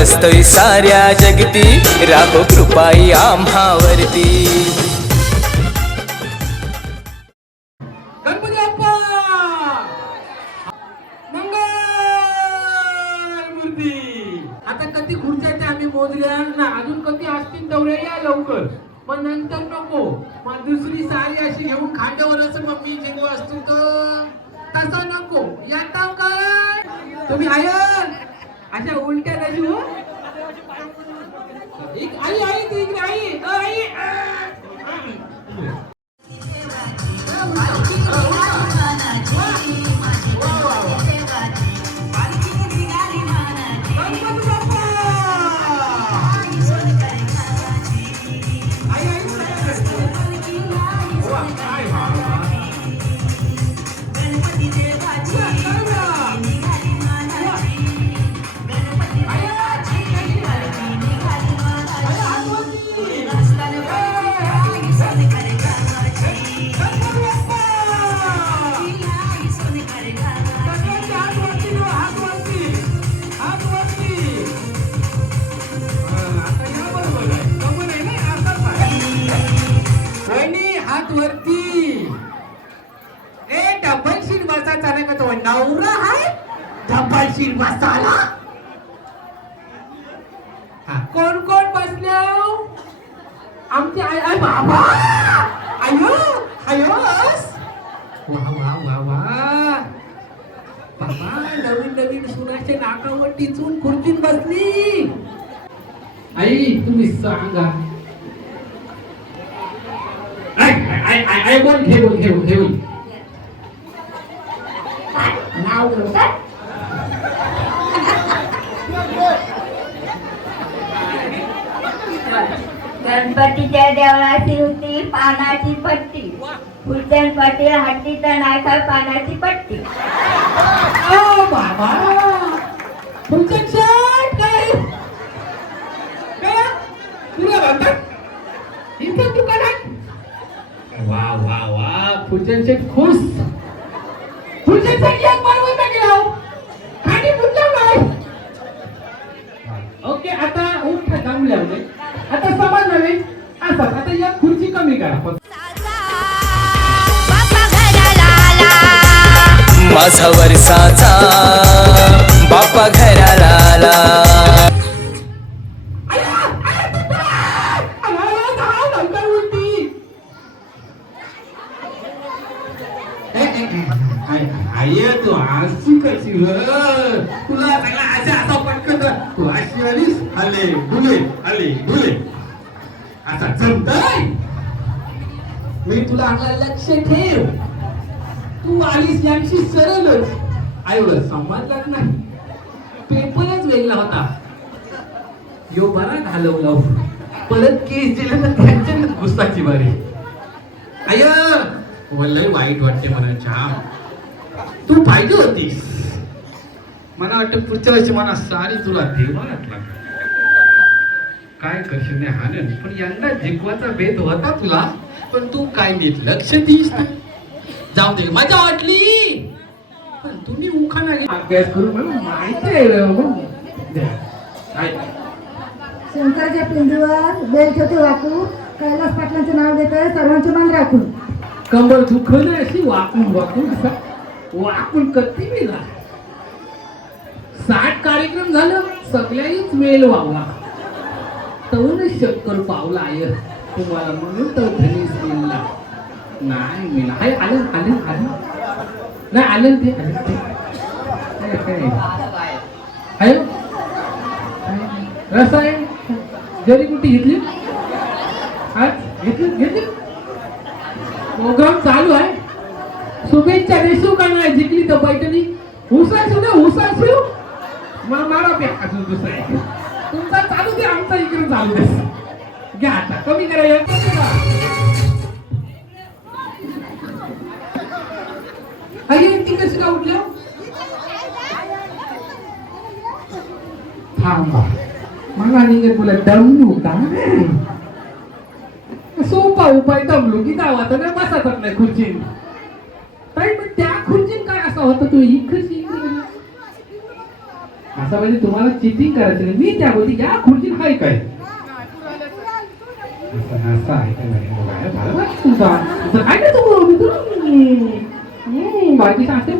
भाव गाजतोय साऱ्या जगती. राखो कृपाई आम्हावरती. आता कधी खुर्च्या आम्ही मोजल्या ना अजून कधी असतील तेवढ्या या लवकर. पण नंतर नको. मग दुसरी सारी अशी घेऊन खांद्यावर असं मम्मी जेव्हा असतो तर तसं नको. येता काय? तुम्ही आय अशा उलट्या कशी हो आई आई तू इकडे आई. अ, आई. आ. गणपती हात वरती. ए डबल शीट बसायचा का तो? नवरा हाय? डबल शीट कोण कोण बसले हो? आमचे आई आई बाबा! आयो आयो वा वा वा वा! बाबा नवीन नवीन सुनाच्या नाकावर टिचून खुर्चीत बसली. आई तुम्ही सांगा. आई आई आई आई बोल घे बोल घे बोल घे बोल नाव घेतात गणपतीच्या देवळाची होती पानाची पट्टी. फुलचंद पाटील हट्टीचा नाका पानाची पट्टी. ओ बाबा शर्ट काय काय तुला म्हणतात इथं दुकान आहे वा वा शेठ खुश. एक गेला नाही ओके आता उठ जमले होते आता समज नव्हे. असं आता या खुर्ची कमी करा. माझा वरसाचा अशी तुला सगळा अशा असा पटकन तू अशी आलीस हले डुले हले डुले असा जमतय मी तुला आपला लक्ष ठेव तू आलीस यांची सरळच आईवर समजलाच नाही पेपरच वेगळा होता यो बरा घालवला परत केस दिले तर त्यांच्या गुस्साची बारी आय वल्लय वाईट वाटते मला छान तू पाहिजे होतीस. मला वाटतं पुढच्या वर्षी मला सारी तुला देवा घातला काय करशील नाही हाणन पण यंदा जिंकवाचा भेद होता तुला पण तू काय नीट लक्ष नाही. जाऊ दे मजा वाटली. पण तुम्ही उखाणा घे. अभ्यास करून मला माहिती आहे? शंकराच्या पिंडीवर बेल ठेवते वाकू. कैलास पाटलांचे नाव घेतोय सर्वांचे मान राखून. कंबर दुखलं अशी वाकून वाकून वाकून करते मी साठ कार्यक्रम झालं सगळ्याहीच मेल वावला. तवून शक्कर पावला आय तुम्हाला म्हणून तर धनीस मिळला नाही मी नाही. आलं आलं आलं. नाही आलं ते आलं ते. काय, रस आहे. जरी कुठे घेतली? आज घेतली घेतली? प्रोग्राम चालू आहे. शुभेच्छा रेशू का नाही जिंकली तर पैठणी. सुद्धा ना हुसासू मग मारा प्या अजून दुसरा. एक. तुमचा चालू दे आमचा इकडे चालू दे. घ्या आता कमी करा अरे ती कशी का उठल्या थांबा. मला निघत तुला दम नव्हता सोपा उपाय दमलो की गावात नाही बसायचं नाही खुर्चीन ताई पण त्या खुर्चीन काय असं होतं तू ही खुर्ची असं म्हणजे तुम्हाला चिटिंग करायचं नाही. मी त्या बोलती या खुर्चीत हाय काय? असं आहे काय नाही तुमचा? काय नाही तू असते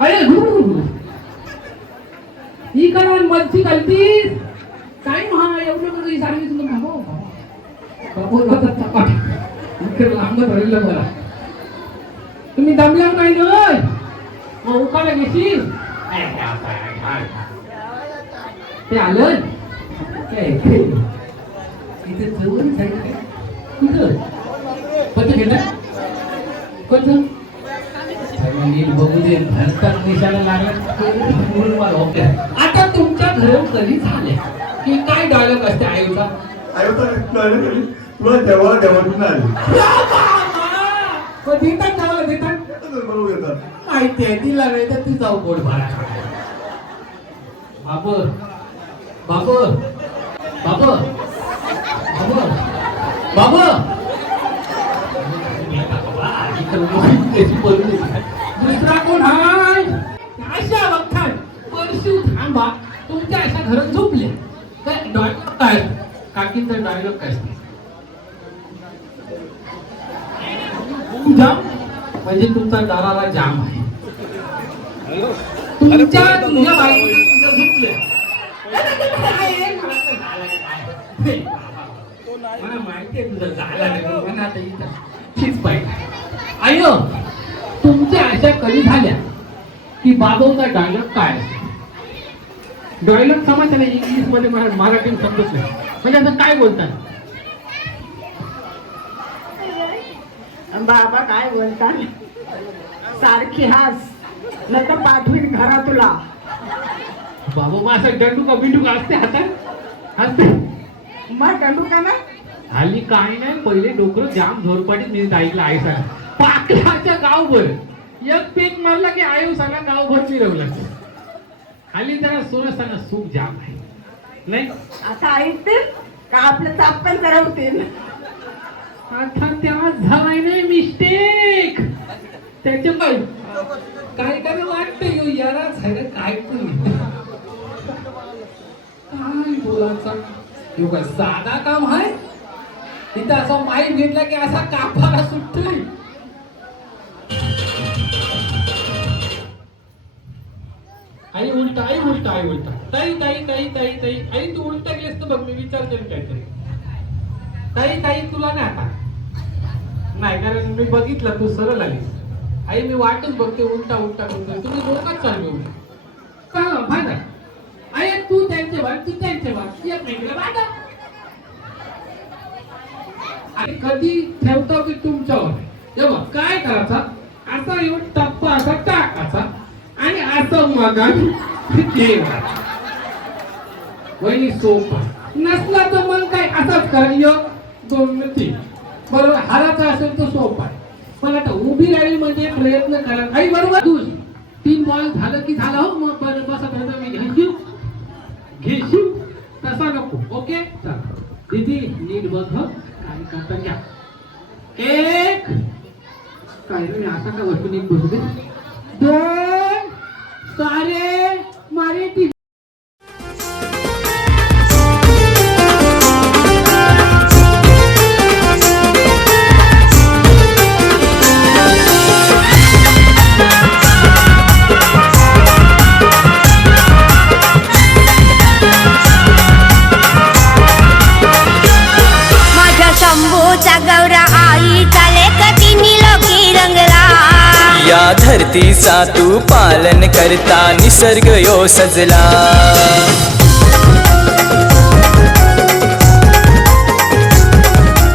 अरे ही करा मच्छी घालतीस काय महा एवढं करून सांगितलं तुला बाबा बाबा. लांब धरलं मला. तुम्ही दमल्या नाही ना? उकाला घेशील ते आलं इथे का? कुठं कोणतं घेतलं कोणतं नीट बघू दे भरतात दिसायला लागला आता तुमच्या घरून कधी झाले की काय डायलॉग असते आईचा तुला देवा देवातून आली देतात गावाला? देतात बरोबर येतात माहिती आहे तिला नाही तर ती जाऊ गोड भाडा बाब बाब बाब बाब बाब दुसरा कोण हाय अशा वखत परशू थांबा तुमच्या अशा घरात झोपले काय डायलॉग काय काकींचा डायलॉग काय असते जाम म्हणजे तुमचा दाराला जाम आहे तुमच्या तुझ्या बायकोने तुझ्या झोपल्या मला माहिती आहे तुझं झालं नाही पण मला आता इथं. ठीच पाहिजे आयो तुमच्या अशा कधी झाल्या की बाबूचा डायलॉग काय डायलॉग समजतं ना इंग्लिशमध्ये मला मराठीत समजत नाही. म्हणजे आता काय बोलतात? बाबा काय बोलतात? सारखी हास. न तर पाठवीन घरा तुला. बाबा मग असं दंडू का बिंडू का असते हातात? असते. मग कंडू का ना हल्ली काय नाही पहिले डोकं जाम झोरपाटीत मी ऐकलं आहे सांग पाकळाच्या गावभर एक पेक मारला की आयु सांगा गावभर फिरवलं. हल्ली जरा सोनसताना सुख जाम आहे. नाही? आता ऐकतील का आपलं चापकन करवतील आता तेव्हा झालाय नाही मिस्टेक त्याच्या पण काय काय वाटतं? यो यारा झालं काय तुम्ही काय बोलायचा? यो काय साधा काम आहे? इथं असा माईक घेतला की असा कापाला सुटतोय. आई उलटा आई उलटा आई उलटा. ताई ताई ताई ताई ताई. आई तू उलटा गेलीस तर बघ मी विचार करेन काहीतरी. ताई ताई तुला नाही आता? नाही कारण मी बघितलं तू सरळ आलीस. आई मी वाटच बघते उलटा उलटा करतोय. तुम्ही दोघांच चालू का? फायदा आई तू त्यांचे वाट तू त्यांचे वाट. एक नाही आणि कधी ठेवतो की तुमच्यावर? तेव्हा काय करायचा? असा येऊन टप्पा असा टाकायचा आणि असं मगा वहिनी सोपा नसला तर मग काय असाच कर दोन तीन बरोबर हाराचा असेल तर सोपा आहे. पण आता उभी राहील म्हणजे प्रयत्न करा. काही बरोबर? दूध. तीन बॉल झालं की झालं हो मग बरं बसा बरं मी घेशीव घेशीव तसा नको. ओके? चला. दीदी नीट बघ हं. करता घ्या. एक. काय रे मी असा का वस्तू नीट दोन. सारे. मारे धरतीचा तू पालन करता निसर्ग यो सजला.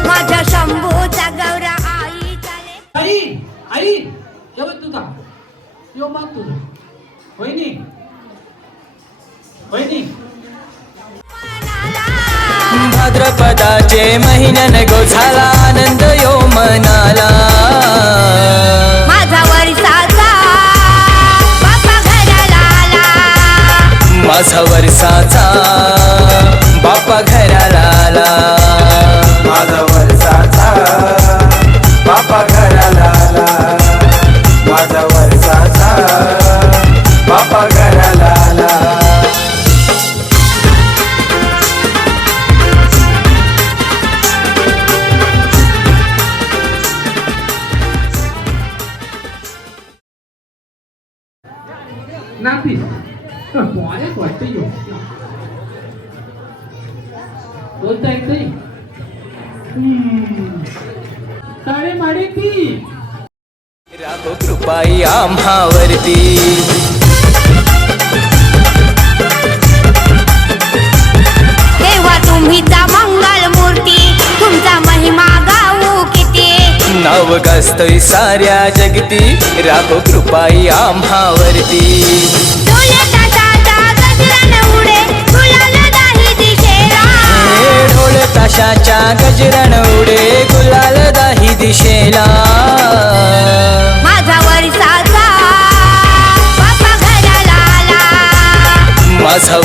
माझ्या शंभूचा गौरा आई चाले. आई आई जेवण तुझा. यो मग तुझं. वहिनी वहिनी. भाद्रपदाचे महिन्यान गो झाला आनंद यो मनाला. माझा वर्षाचा बापा घराला आला. माझा वर्षाचा बापा घराला आला. माझा वर्षाचा बापा घराला आला. नापीस ऐकतो तुम्ही ऐकतोय काळे माडे तुमचा राहो कृपाई आम्हावरती. नाव गाजतोय साऱ्या जगती. राहो कृपाई आम्हावरती. आकाशाच्या गजरण उडे गुलाल दाही दिशेला. माझा वरसाचा घराला आला. माझा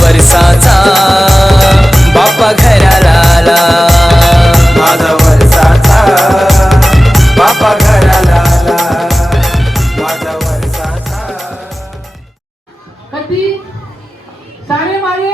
बापा घराला आला. माझा बापा घराला आला. माझा कधी? सारे मारे?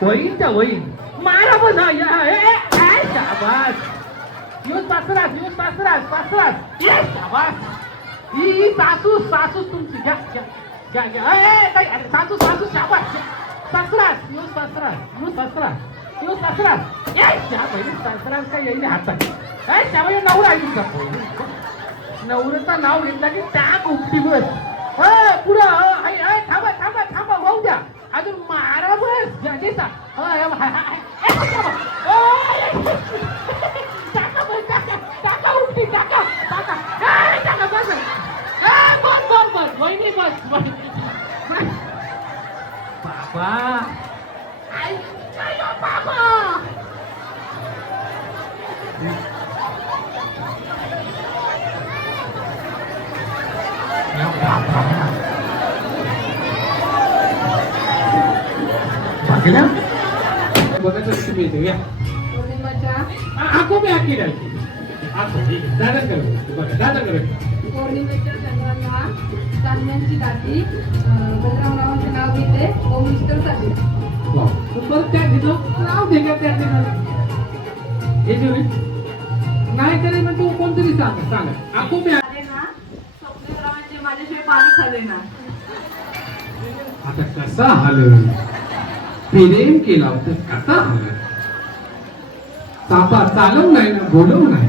होईल त्या होईल मारा बस शाबास. यूज पासराज यूज पासराज पासराज ये शाबास. ही सासू सासू तुमची घ्या घ्या घ्या घ्या. सासू सासू शाबास. पाचरास यूज पाचरास यूज पाचरास यूज पाचरास ये शा बहिणी पाचरास काय येईल हातात? काय त्यामुळे नवरा येईल का? नवऱ्याचं नाव घेतला की त्या गुप्ती बस. पुढं थांबा. अजून मारा बस गणेशा आ- आखो मी आखी राहिली आखो ठीक आहे दादा करत बघा दादा करत पौर्णिमेच्या चंद्रांना चांदण्यांची दाटी बलरामरावांचे नाव घेते ओमसाठी वाव तू परत त्या दिलं नाव दे का त्या दिलं हे जे होईल. नाही तरी मग तू कोणतरी सांग सांगा. आखो मी आले ना स्वप्नरावांचे माझ्याशिवाय पाणी खाले ना. आता कसा हलल प्रेम केला होता कसा हलल चापा चालव नाही ना बोलव नाही.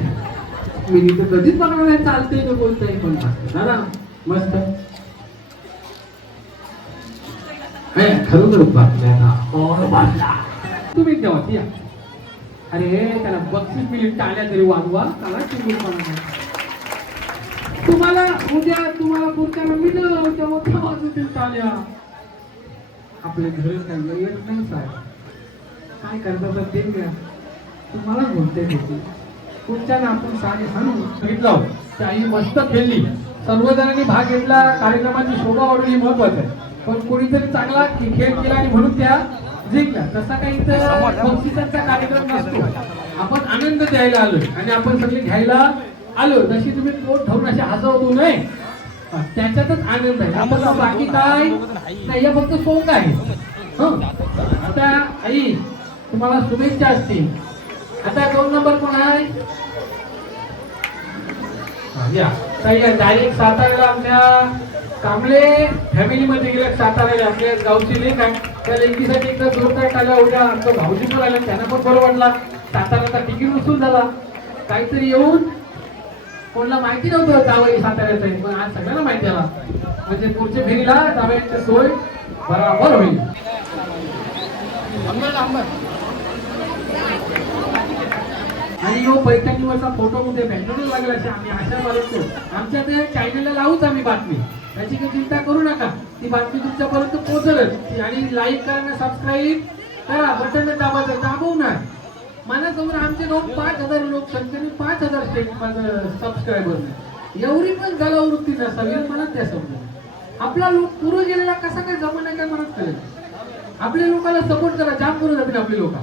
मी तिथे कधीच बघणार नाही चालतंय का बोलतंय पण मस्त. दादा मस्त. हे खरोखर ना और बातला तुम्ही तेव्हा या. अरे त्याला बक्षीस मिळेल टाळ्या तरी वाजवा. त्याला चिंगूरपणा तुम्हाला उद्या तुम्हाला पुढच्या मिळलं तेव्हा तेव्हा वाजवतील टाळ्या. आपले घरी काही येत नाही साहेब. काय करता तर ते घ्या. तुम्हाला बोलते होती पुढच्या आपण साडी हाणू. सांगितलं हो. त्याही मस्त खेळली. सर्वजणांनी भाग घेतला कार्यक्रमाची शोभा वाढवली महत्वाचं आहे. पण कोणीतरी चांगला खेळ केला आणि म्हणून त्या जिंकल्या. तसा काही तर बक्षिसांचा कार्यक्रम नसतो. आपण आनंद द्यायला आलोय आणि आपण सगळे घ्यायला आलो तशी तुम्ही तोट धरून असे हसवतो नये त्याच्यातच आनंद आहे. आपण बाकी काय? नाही हे फक्त सोंग आहे. आता आई तुम्हाला शुभेच्छा असतील. आता दोन नंबर कोण आहे? या. डायरेक्ट साताऱ्याला आमच्या कांबळे फॅमिली मध्ये गेल्या साताऱ्याला आपल्या गावची लेख आहे. त्या लेखीसाठी एकदा जोरदार टाळ्या उद्या आमचा भाऊजी पण आला. त्यांना पण बरं वाटला. साताऱ्याचा तिकीट वसूल झाला. काहीतरी येऊन कोणाला माहिती नव्हतं जावई साताऱ्याचं आहे पण आज सगळ्यांना माहिती आला म्हणजे पुढच्या फेरीला जावयाची सोय बराबर होईल. आणि यो पैठणीवरचा फोटो मध्ये बँगलोरला लागला असे आम्ही आशा बाळगतो. आमच्या ते चॅनलला लावूच आम्ही बातमी. त्याची काही चिंता करू नका. ती बातमी तुमच्यापर्यंत पोहोचलच. आणि लाईक करा सबस्क्राईब करा. बटन दाबायचं दाबवू ना माझ्यासमोर आमचे लोक पाच हजार लोकसंख्येने पाच हजार सबस्क्रायबर एवढी पण गलावृत्ती नसावी मला त्या समजा आपला लोक पूर्व गेलेला कसा काय जमाना काय मनात करेल आपल्या लोकांना सपोर्ट करा जाम करू जातील आपले लोक.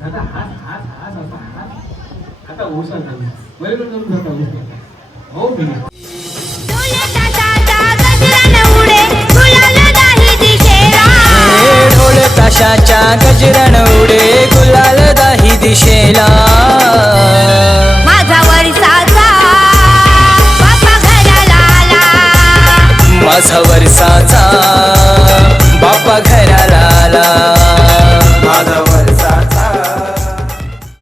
दादा हास हास हास असा हास. आता ओसा झाला बरोबर करून जाता हो, हो. मी आकाशाच्या गजरण उडे गुलाल दाही दिशेला. माझा वरसाचा बाबा माझा वरसाचा बापा घराला आला. माझा